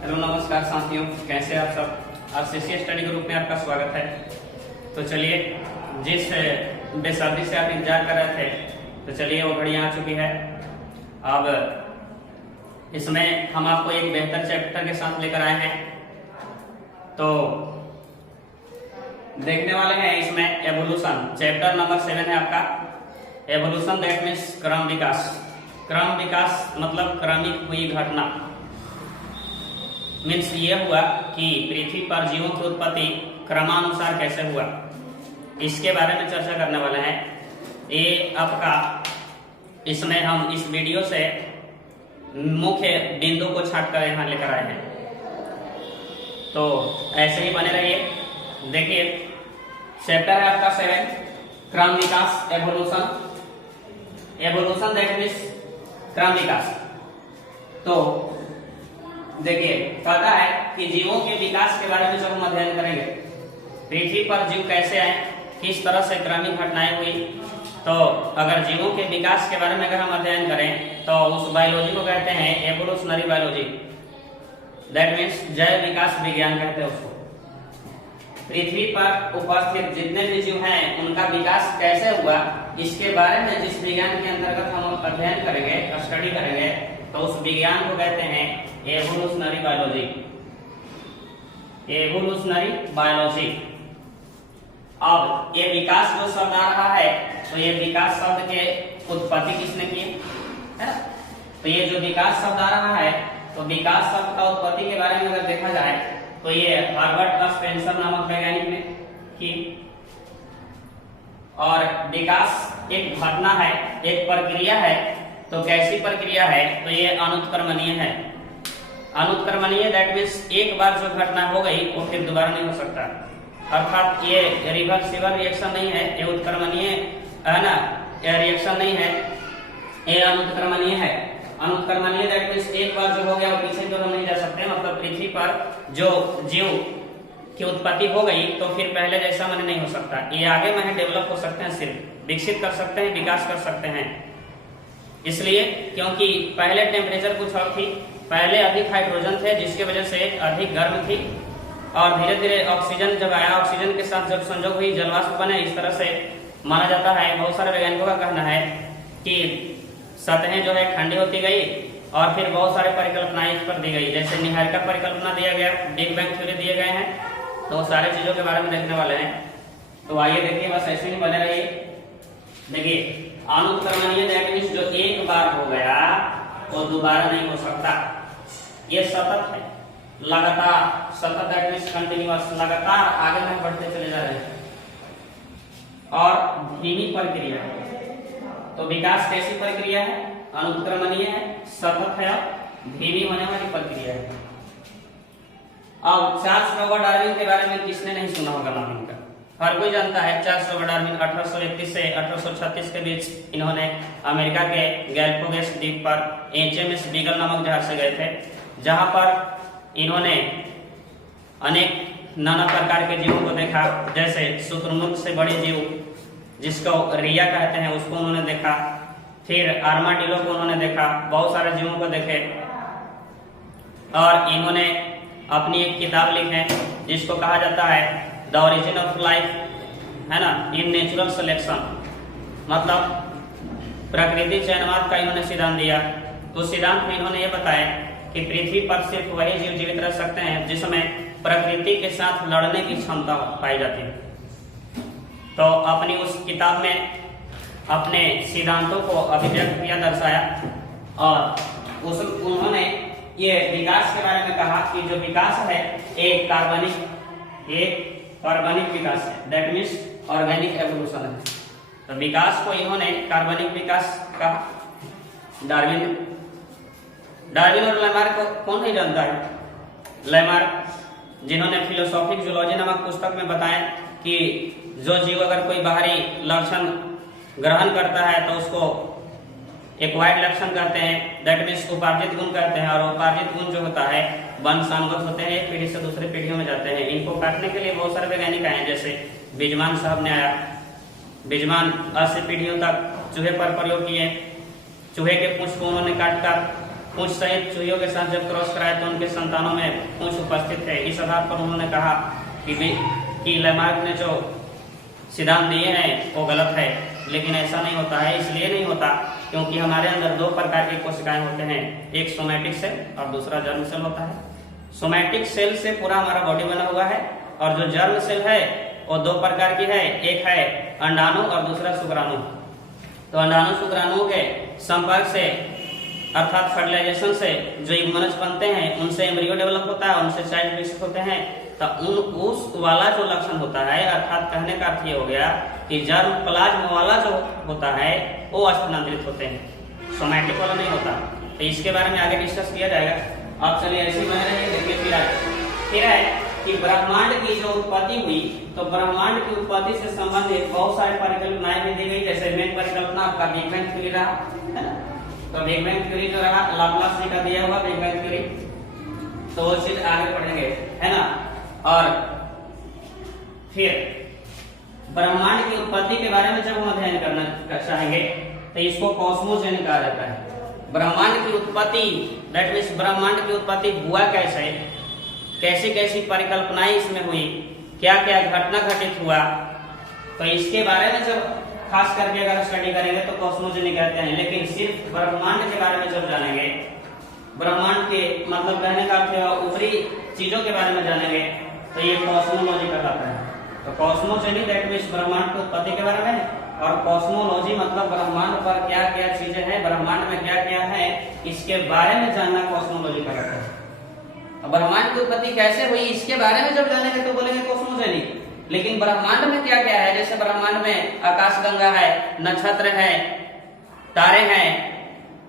Hello नमस्कार साथियों, कैसे आप सब। आरसीसी स्टडी ग्रुप में आपका स्वागत है। तो चलिए, जिस बेसब्री से आप इंतजार कर रहे थे, तो चलिए वो घड़ी आ चुकी है। अब इसमें हम आपको एक बेहतर चैप्टर के साथ लेकर आए हैं। तो देखने वाले हैं इसमें एवोल्यूशन, चैप्टर नंबर 7 है आपका एवोल्यूशन, दैट मीन्स क्रम विकास। क्रम विकास मतलब क्रमिक हुई घटना। मीन्स ये हुआ कि पृथ्वी पर जीवों की उत्पत्ति क्रमानुसार कैसे हुआ, इसके बारे में चर्चा करने वाले हैं। ये आपका इसमें हम इस वीडियो से मुख्य बिंदु को छाट कर यहाँ लेकर आए हैं। तो ऐसे ही बने रहिए। देखिए, चैप्टर है आपका 7 क्रम विकास, एवोल्यूशन। एवोल्यूशन दैट मीन्स क्रम विकास। तो देखिए, कहता है कि जीवों के विकास के बारे में जब हम अध्ययन करेंगे, पृथ्वी पर जीव कैसे आए, किस तरह से क्रमिक घटनाएं हुई, तो अगर जीवों के विकास के बारे में अगर हम अध्ययन करें तो उस बायोलॉजी को कहते हैं एवोल्यूशनरी बायोलॉजी, दैट मीन्स जैव विकास विज्ञान कहते हैं उसको। पृथ्वी पर उपस्थित जितने भी जीव हैं उनका विकास कैसे हुआ, इसके बारे में जिस विज्ञान के अंतर्गत हम अध्ययन करेंगे, स्टडी करेंगे, तो उस विज्ञान को कहते हैं एवोल्यूशनरी बायोलॉजी। Evolutionary biology. अब ये विकास जो शब्द आ रहा है, तो ये विकास शब्द के उत्पत्ति किसने की है? तो ये जो विकास शब्द आ रहा है, तो विकास शब्द का उत्पत्ति के बारे में अगर देखा जाए तो ये हर्बर्ट स्पेंसर नामक वैज्ञानिक ने की। और विकास एक घटना है, एक प्रक्रिया है। तो कैसी प्रक्रिया है? तो ये अनुत्क्रमणीय है। अनुत्क्रमणीय दैट मीन्स एक बार जो घटना हो गई वो फिर दोबारा नहीं हो सकता। अर्थात ये रिवर्सिबल रिएक्शन नहीं है, ये उत्क्रमणीय है ना, ये रिएक्शन नहीं है, ये अनुत्क्रमणीय है। अनुत्क्रमणीय दैट मीन्स एक बार जो हो गया वो पीछे तो हम नहीं जा सकते। मतलब पृथ्वी पर जो जीव की उत्पत्ति हो गई तो फिर पहले जैसा मन नहीं हो सकता। ये आगे में डेवलप हो सकते हैं, सिर्फ विकसित कर सकते हैं, विकास कर सकते हैं। इसलिए क्योंकि पहले टेम्परेचर कुछ और थी, पहले अधिक हाइड्रोजन थे जिसकी वजह से अधिक गर्म थी, और धीरे धीरे ऑक्सीजन जब आया, ऑक्सीजन के साथ जब संयोग हुई जलवाष्प बने। इस तरह से माना जाता है, बहुत सारे वैज्ञानिकों का कहना है कि सतहें जो है ठंडी होती गई और फिर बहुत सारे परिकल्पनाएं इस पर दी गई, जैसे निहारिका परिकल्पना दिया गया, बिग बैंग थ्योरी दिए गए हैं। तो वो सारे चीजों के बारे में देखने वाले हैं। तो आइए देखिए, बस ऐसे ही बने रहिए। देखिए, अनुत्क्रमणीय दैट मीन्स जो एक बार हो गया वो दोबारा नहीं हो सकता। ये सतत है, लगातार। सतत दैट मीन्स कंटिन्यूअस, लगातार आगे में बढ़ते चले जा रहे हैं। और धीमी प्रक्रिया है। तो विकास कैसी प्रक्रिया है? अनुत्क्रमणीय है, सतत है और धीमी होने वाली प्रक्रिया है। अब चार्ल्स रॉबर्ट डार्विन के बारे में किसने नहीं सुना होगा नाम इनका? हर कोई जानता है। चार्ल्स रॉबर्ट डार्विन 1831 से 1836 के बीच इन्होंने अमेरिका के गैलापागोस द्वीप पर HMS बीगल नामक जहाज से गए थे, जहां पर इन्होंने अनेक नाना प्रकार के जीवों को देखा। जैसे शुतुरमुर्ग से बड़े जीव जिसको रिया कहते हैं, उसको उन्होंने देखा। फिर आर्माडिलो को उन्होंने देखा, बहुत सारे जीवों को देखे। और इन्होंने अपनी एक किताब लिखी है जिसको कहा जाता है द ओरिजिन ऑफ लाइफ, है ना, इन नेचुरल सिलेक्शन। मतलब प्रकृति चयनवाद का इन्होंने सिद्धांत दिया। उस सिद्धांत में इन्होंने ये बताया कि पृथ्वी पर सिर्फ वही जीव जीवित रह सकते हैं जिसमें प्रकृति के साथ लड़ने की क्षमता पाई जाती है। तो अपनी उस किताब में अपने सिद्धांतों को अभिव्यक्त किया, दर्शाया। और उन्होंने ये विकास के बारे में कहा कि जो विकास है एक कार्बनिक विकास है, दैट मीन्स ऑर्गेनिक एवोल्यूशन है। तो विकास को इन्होंने कार्बनिक विकास कहा, डार्विन और लेमार्क को कौन नहीं जानता है? लेमार्क, जिन्होंने फिलोसॉफिक जूलॉजी नामक पुस्तक में बताया कि जो जीव अगर कोई बाहरी लक्षण ग्रहण करता है तो उसको एक्वायर्ड लक्षण कहते हैं, दैट मीन्स उपार्जित गुण कहते हैं। और उपार्जित गुण जो होता है वंशानुगत होते हैं, एक पीढ़ी से दूसरी पीढ़ियों में जाते हैं। इनको काटने के लिए बहुत सारे वैज्ञानिक आए, जैसे बिजमान साहब ने आया। बिजमान 80 पीढ़ियों तक चूहे पर प्रयोग किए। चूहे के पूंछ को उन्होंने काट कर पूंछ सहित चूहियों के साथ जब क्रॉस कराए तो उनके संतानों में पूंछ उपस्थित है। इस आधार पर उन्होंने कहा कि लेमार्क ने जो सिद्धांत दिए हैं वो गलत है, लेकिन ऐसा नहीं होता है। इसलिए नहीं होता क्योंकि हमारे अंदर दो प्रकार की कोशिकाएं होते हैं, एक सोमैटिक सेल और दूसरा जर्म सेल होता है। सोमैटिक सेल से पूरा हमारा बॉडी बना हुआ है और जो जर्म सेल है वो दो प्रकार की है, एक है अंडाणु और दूसरा शुक्राणु। तो अंडाणु शुक्राणुओं के संपर्क से अर्थात फर्टिलाइजेशन से जो युग्मनज बनते हैं उनसे एम्ब्रियो डेवलप होता है, उनसे चाइल्ड विकसित होते हैं। तो उस वाला जो लक्षण होता है, अर्थात कहने का अर्थ ये हो गया कि जर्म प्लाज्म वाला जो होता है वो स्थानांतरित होते हैं, सोमैटिक वाला नहीं होता। तो इसके बारे में आगे डिस्कस किया जाएगा। अब चलिए ऐसे बने रहिए। देखिए फिर है कि ब्रह्मांड की जो उत्पत्ति हुई, तो ब्रह्मांड की उत्पत्ति से संबंधित बहुत सारी परिकल्पनाएं भी दी गई। जैसे मेन परिकल्पना आपका बिग बैंग थ्योरी रहा, है ना। तो बिग बैंग थ्योरी जो रहा लाप्लास जी का दिया हुआ बिग बैंग थ्योरी, तो वो चीज आगे पढ़ेंगे, है ना। और फिर ब्रह्मांड की उत्पत्ति के बारे में जब हम अध्ययन करना चाहेंगे तो इसको कॉस्मोजेनी कहा जाता है। ब्रह्मांड की उत्पत्ति दैट मीन्स ब्रह्मांड की उत्पत्ति हुआ कैसे, कैसी कैसी परिकल्पनाएं इसमें हुई, क्या क्या घटना घटित हुआ, तो इसके बारे में जब खास करके अगर स्टडी करेंगे तो कॉस्मोजेनी कहते हैं। लेकिन सिर्फ ब्रह्मांड के बारे में जब जानेंगे, ब्रह्मांड के मतलब कहने का अर्थ ऊपरी चीजों के बारे में जानेंगे तो ये कॉस्मोलॉजी कहलाता है। तो कॉस्मोजेनी दैट मीन्स ब्रह्मांड की उत्पत्ति के बारे में, और कॉस्मोलॉजी मतलब ब्रह्मांड पर क्या क्या चीजें हैं, ब्रह्मांड में क्या क्या है, इसके बारे में जानना कॉस्मोलॉजी कहलाता है। ब्रह्मांड की उत्पत्ति कैसे हुई इसके बारे में जब जानेंगे तो बोलेंगे कॉस्मोजेनी। लेकिन ब्रह्मांड में क्या क्या है, जैसे ब्रह्मांड में आकाशगंगा है, नक्षत्र है, तारे हैं,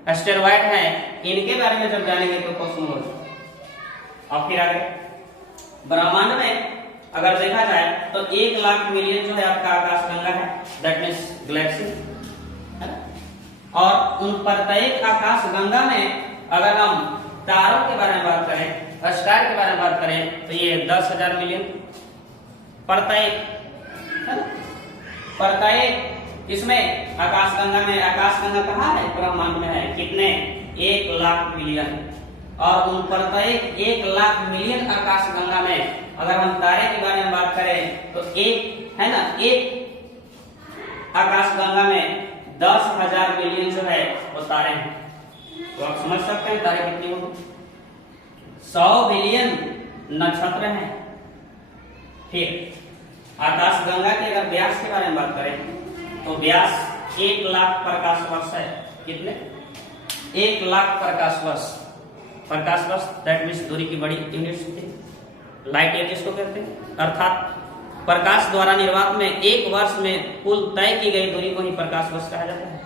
एस्टेरॉयड है, इनके बारे में जब जानेंगे तो कॉस्मोलॉजी। और फिर आगे ब्रह्मांड में अगर देखा जाए तो 1 लाख मिलियन जो है आपका आकाशगंगा है, दैट मीन्स गैलेक्सी, और उन प्रत्येक आकाशगंगा में अगर हम तारों के बारे में बात करें, स्टार के बारे में बात करें तो ये 10,000 मिलियन प्रत्येक इसमें आकाशगंगा में। आकाशगंगा कहाँ है, ब्रह्मांड में है। कितने, 1 लाख मिलियन। और उन प्रत्येक 1 लाख मिलियन आकाशगंगा में अगर हम तारे के बारे में बात करें तो एक है ना, एक आकाशगंगा में 10,000 मिलियन जो है वो तारे हैं। तो आप समझ सकते हैं तारे कितनी होंगी। 100 बिलियन नक्षत्र हैं। फिर आकाशगंगा के अगर व्यास के बारे में बात करें तो व्यास 1 लाख प्रकाश वर्ष है। कितने, 1 लाख प्रकाश वर्ष। प्रकाश वर्ष दैट मीन्स दूरी की बड़ी यूनिट्स होती है, लाइट ईयर जिसको कहते हैं। अर्थात प्रकाश द्वारा निर्वात में 1 वर्ष में कुल तय की गई दूरी को ही प्रकाश वर्ष कहा जाता है।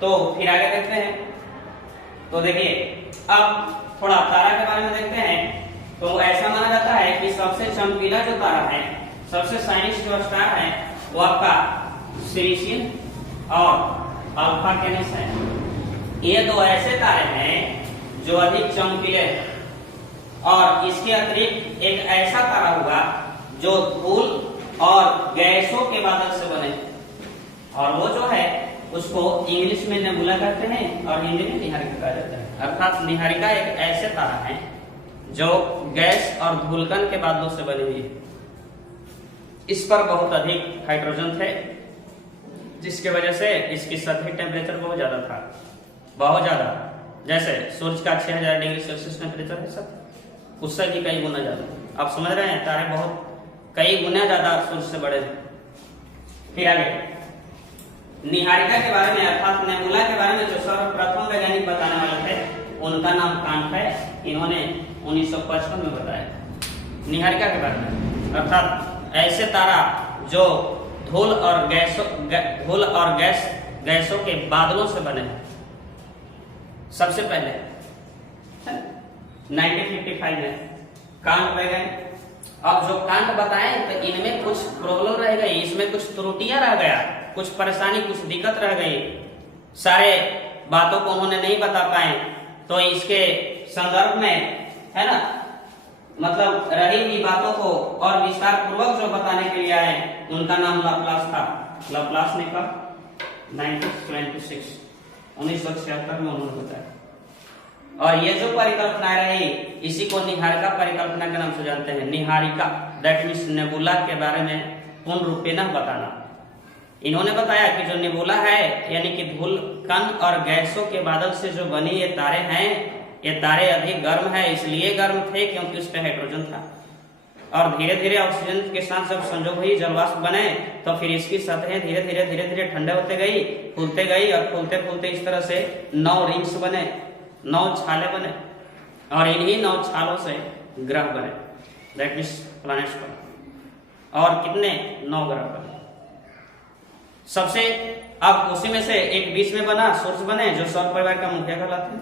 तो फिर आगे देखते हैं। तो देखिए अब थोड़ा तारा के बारे में देखते हैं। तो ऐसा माना जाता है कि सबसे चमकीला जो तारा है, सबसे शाइनिस्ट जो स्टार है वो आपका सीरियस और अल्फा कैनिस है। ये 2 ऐसे तारे हैं जो अधिक चमकीले हैं। और इसके अतिरिक्त एक ऐसा तारा हुआ जो धूल और गैसों के बादल से बने, और वो जो है उसको इंग्लिश में नेबुला कहते हैं और हिंदी में निहारिका कहा जाता है। अर्थात निहारिका एक ऐसे तारा है जो गैस और धूलकण के बादलों से बनी हुई है। इस पर बहुत अधिक हाइड्रोजन थे, जिसके वजह से इसकी सतही टेम्परेचर बहुत ज्यादा था, बहुत ज्यादा। जैसे सूर्य का 6000 डिग्री सेल्सियस टेम्परेचर है सब, उससे भी कई गुना ज्यादा। आप समझ रहे हैं, तारे बहुत कई गुना ज्यादा सूर्य से बड़े हैं। फिर आगे निहारिका के बारे में अर्थात नेबुला के बारे में जो सर्वप्रथम वैज्ञानिक बताने वाले थे उनका नाम कांट है। इन्होंने 1955 में बताया निहारिका के बारे में। अर्थात ऐसे तारा जो धूल और गैसों के बादलों से बने हैं। सबसे पहले 1955 में कांट वैज्ञानिक। अब जो कांट बताए तो इनमें कुछ प्रॉब्लम रह गई, इसमें कुछ त्रुटियां रह गया, कुछ परेशानी, कुछ दिक्कत रह गई, सारे बातों को उन्होंने नहीं बता पाए। तो इसके संदर्भ में है ना, मतलब रही हुई बातों को और विस्तार पूर्वक जो बताने के लिए आए उनका नाम लाप्लास था। लाप्लास ने कहा 1976 में उन्होंने बताया। और ये जो परिकल्पना रही इसी को निहारिका परिकल्पना के नाम से जानते हैं। निहारिका दैट मीन्स नेबुला के बारे में पूर्ण रूपे न बताना। इन्होंने बताया कि जो नेबुला है यानी कि धूल कण और गैसों के बादल से जो बनी ये तारे हैं, ये तारे अधिक गर्म है, इसलिए गर्म थे क्योंकि उस पर हाइड्रोजन था। और धीरे धीरे ऑक्सीजन के साथ जब संयोग हुई जलवाष्प बने तो फिर इसकी सतहें धीरे धीरे ठंडे होते गई, फूलते गई और फूलते फूलते इस तरह से 9 रिंग्स बने, 9 छाले बने और इन्हीं 9 छालों से ग्रह बने दैट मीन्स प्लैनेट्स बने। और कितने 9 ग्रह बने। सबसे अब उसी में से एक बीच में बना सूर्य बने जो सौर परिवार का मुखिया कहलाते हैं।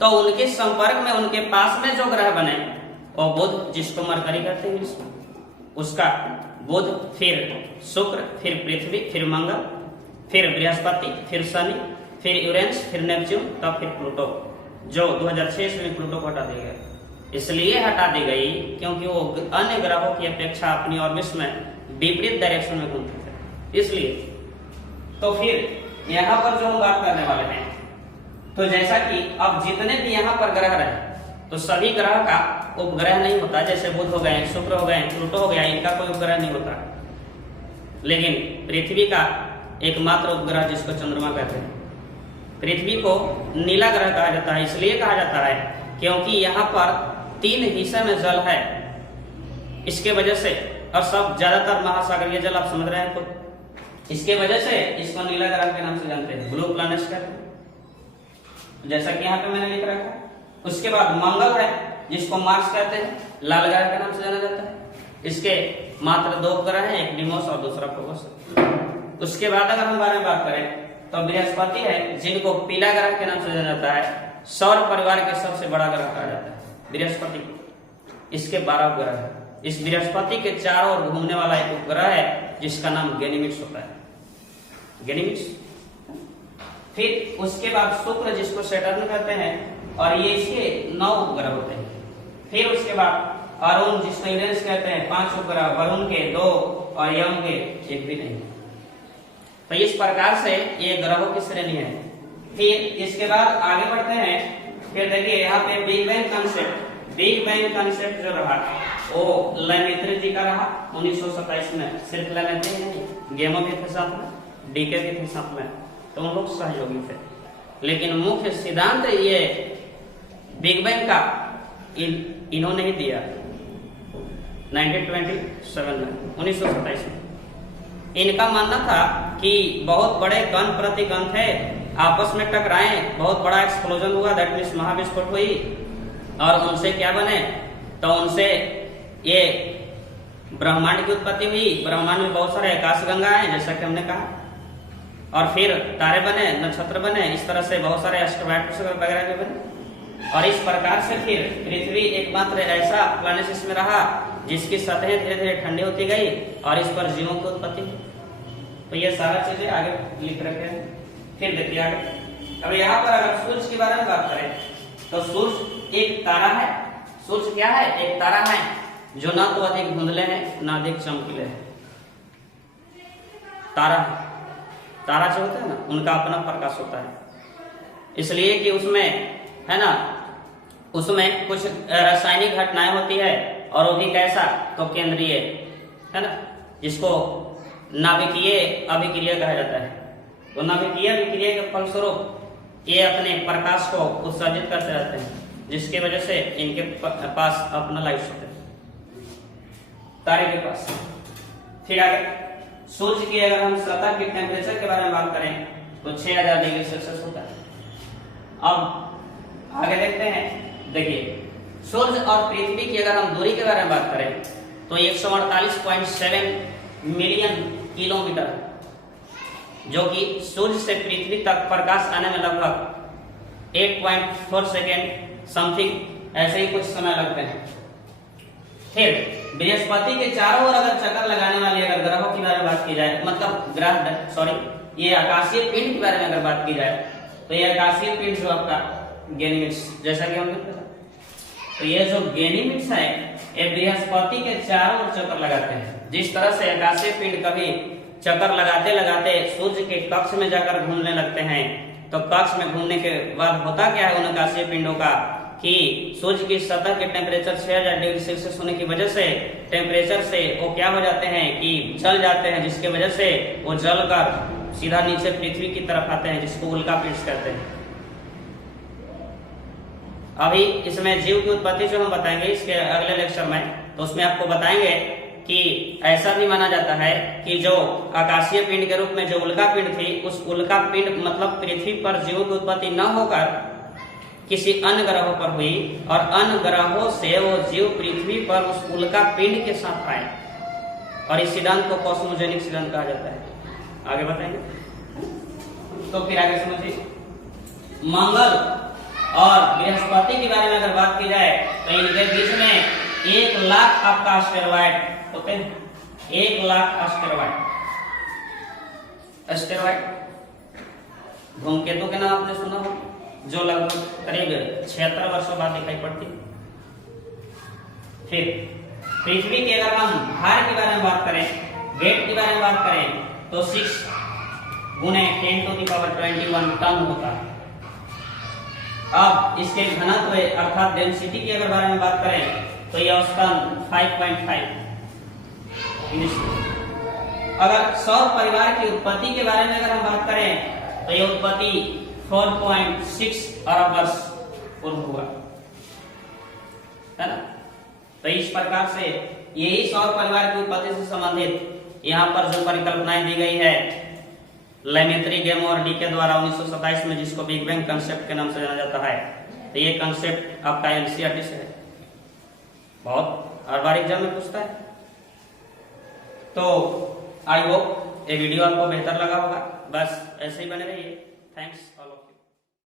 तो उनके संपर्क में उनके पास में जो ग्रह बने और बुध जिसको मरकरी कहते हैं उसका बुध, फिर शुक्र, फिर पृथ्वी, फिर मंगल, फिर बृहस्पति, फिर शनि, फिर यूरेनस, फिर नेपच्यून, तब फिर प्लूटो जो 2006 में प्लूटो को हटा दिया गया। इसलिए हटा दी गई क्योंकि वो अन्य ग्रहों की अपेक्षा अपनी ऑर्बिट में विपरीत डायरेक्शन में घूमते थे, इसलिए। तो फिर यहाँ पर जो हम बात करने वाले हैं, तो जैसा कि अब जितने भी यहाँ पर ग्रह रहे तो सभी ग्रह का उपग्रह नहीं होता। जैसे बुध हो गए, शुक्र हो गए, प्लूटो हो गया, इनका कोई उपग्रह नहीं होता। लेकिन पृथ्वी का एकमात्र उपग्रह जिसको चंद्रमा कहते हैं, पृथ्वी को नीला ग्रह कहा जाता है। इसलिए कहा जाता है क्योंकि यहाँ पर 3 हिस्से में जल है, इसके वजह से, और सब ज्यादातर महासागरीय जल आप समझ रहे हैं, तो इसके वजह से इसको नीला ग्रह के नाम से जानते हैं, ब्लू प्लैनेट्स कहते हैं, जैसा कि यहाँ पे मैंने लिख रखा है। उसके बाद मंगल है जिसको मार्स कहते हैं, लाल ग्रह के नाम से जाना जाता है। इसके मात्र 2 ग्रह हैं, एक डिमोस और दूसरा फोबस। उसके बाद अगर हम बारे में बात करें तो बृहस्पति है जिनको पीला ग्रह के नाम से जाना जाता है। सौर परिवार के सबसे बड़ा ग्रह कहा जाता है बृहस्पति। इसके 12 ग्रह है। इस बृहस्पति के चारों ओर घूमने वाला एक उपग्रह है जिसका नाम गैनीमेड्स होता है, गैनीमेड्स। फिर उसके बाद शुक्र जिसको सैटर्न कहते हैं, और ये इसके 9 उपग्रह होते हैं। फिर उसके बाद अरुण जिसको यूरेनस कहते हैं, 5 उपग्रह, वरुण के 2 और यम के 1 भी नहीं। तो इस प्रकार से ये ग्रहों की श्रेणी है। फिर इसके बाद आगे बढ़ते हैं। फिर देखिए यहाँ पे big bang concept, big bang concept जो रहा वो लेमेत्री जी का रहा 1927 में। सिर्फ लेमेत्री नहीं, गेमो भी थे साथ में, डीके भी थे साथ में, तो उन लोग सहयोगी थे। लेकिन मुख्य सिद्धांत ये बिग बैंग का इन्होंने ही दिया 1927 में। इनका मानना था कि बहुत बड़े कण प्रति कण थे, आपस में टकराए, बहुत बड़ा एक्सप्लोजन हुआ, दैट मीन्स महाविस्फोट हुई, और उनसे क्या बने, तो उनसे ये ब्रह्मांड की उत्पत्ति हुई। ब्रह्मांड में बहुत सारे आकाशगंगा हैं जैसा कि हमने कहा, और फिर तारे बने, नक्षत्र बने, इस तरह से बहुत सारे एस्ट्रोनॉट्स वगैरह भी बने। और इस प्रकार से फिर पृथ्वी एकमात्र ऐसा प्लैनेट इसमें रहा जिसकी सतहें धीरे धीरे ठंडी होती गई और इस पर जीवों की उत्पत्ति। तो ये सारा चीजें आगे लिख रखे हैं। फिर देखिए आगे, अब यहाँ पर अगर सूर्य के बारे में बात करें तो सूर्य एक तारा है। सूर्य क्या है? एक तारा है जो ना तो अधिक धुंधले हैं ना अधिक चमकीले हैं। तारा जो होता है ना, उनका अपना प्रकाश होता है, इसलिए कि उसमें है ना, उसमें कुछ रासायनिक घटनाएं होती है, और वो भी कैसा, तो केंद्रीय है ना, जिसको नाभिकीय अभिक्रिया कहा जाता है। तो नाभिकीय अभिक्रिया के फलस्वरूप ये अपने प्रकाश को उत्सर्जित करते रहते हैं, जिसकी वजह से इनके पास अपना लाइफ होता है, तारे के पास। फिर आगे सूर्य की अगर हम सतह के टेम्परेचर के बारे में बात करें तो 6000 डिग्री सेल्सियस होता है। अब आगे देखते हैं। देखिए सूर्य और पृथ्वी की अगर हम दूरी के बारे में बात करें तो 148.7 मिलियन किलोमीटर, जो कि सूर्य से पृथ्वी तक प्रकाश आने में लगभग 8.4 सेकेंड समथिंग ऐसे ही कुछ समय लगते हैं। फिर बृहस्पति के चारों ओर अगर चक्कर लगाने वाले अगर ग्रहों के बारे में बात की जाए, मतलब ये आकाशीय पिंड के बारे में अगर बात की जाए तो ये आकाशीय पिंड जो आपका गैनीमेड्स, जैसा कि हमने कहा, तो ये जो गैनीमेड्स है ये बृहस्पति के चारों ओर चक्कर लगाते हैं। जिस तरह से आकाशीय पिंड कभी चक्कर लगाते लगाते सूर्य के कक्ष में जाकर घूमने लगते हैं, तो कक्ष में घूमने के बाद होता क्या है उन आकाशीय पिंडों का कि सूर्य की सतह के टेम्परेचर 6000 डिग्री सेल्सियस होने की वजह से टेम्परेचर से वो क्या हो जाते हैं कि जल जाते हैं, जिसके वजह से वो जल कर सीधा नीचे पृथ्वी की तरफ आते हैं, जिसको उल्का पिंड कहते हैं। अभी इसमें जीव की उत्पत्ति जो हम बताएंगे इसके अगले लेक्चर में, तो उसमें आपको बताएंगे कि ऐसा भी माना जाता है कि जो आकाशीय पिंड के रूप में जो उल्का पिंड थी, उस उल्का पिंड मतलब पृथ्वी पर जीवों की उत्पत्ति न होकर किसी अन्य ग्रहों पर हुई और अन्य ग्रहों से वो जीव पृथ्वी पर उस उल्का पिंड के साथ आए, और इस सिद्धांत को कॉस्मोजेनिक सिद्धांत कहा जाता है। आगे बताएंगे, तो फिर आगे समझिए। मंगल और बृहस्पति के बारे में अगर बात की जाए तो इनके बीच में 1 लाख आपका एस्टेरॉयड होते हैं, 1 लाख एस्टेरॉयड धूमकेतु के नाम आपने सुना हो, जो लगभग करीब 76 वर्षों बाद दिखाई पड़ती। फिर पृथ्वी के अगर हम भार के बारे में बात करें, वेट के बारे में बात करें, तो 6 गुणे 10⁻21 टन होता है। अब इसके घनत्व अर्थात डेंसिटी की अगर बारे में बात करें तो यह औसतन 5.5। अगर सौर परिवार की उत्पत्ति के बारे में अगर हम बात करें तो यह उत्पत्ति 4.6 अरब वर्ष पूर्व हुआ है ना। तो इस प्रकार से यही सौर परिवार की उत्पत्ति से संबंधित यहाँ पर जो परिकल्पनाएं दी गई है लेमेत्री, गेमो और डी के द्वारा 1927 में, जिसको बिग बैंग कंसेप्ट के नाम से जाना जाता है। तो ये कंसेप्ट आपका एनसीईआरटी से है, बहुत हर बार एग्जाम में पूछता है। तो आई होप ये वीडियो आपको बेहतर लगा होगा, बस ऐसे ही बने रहिए। Thanks all.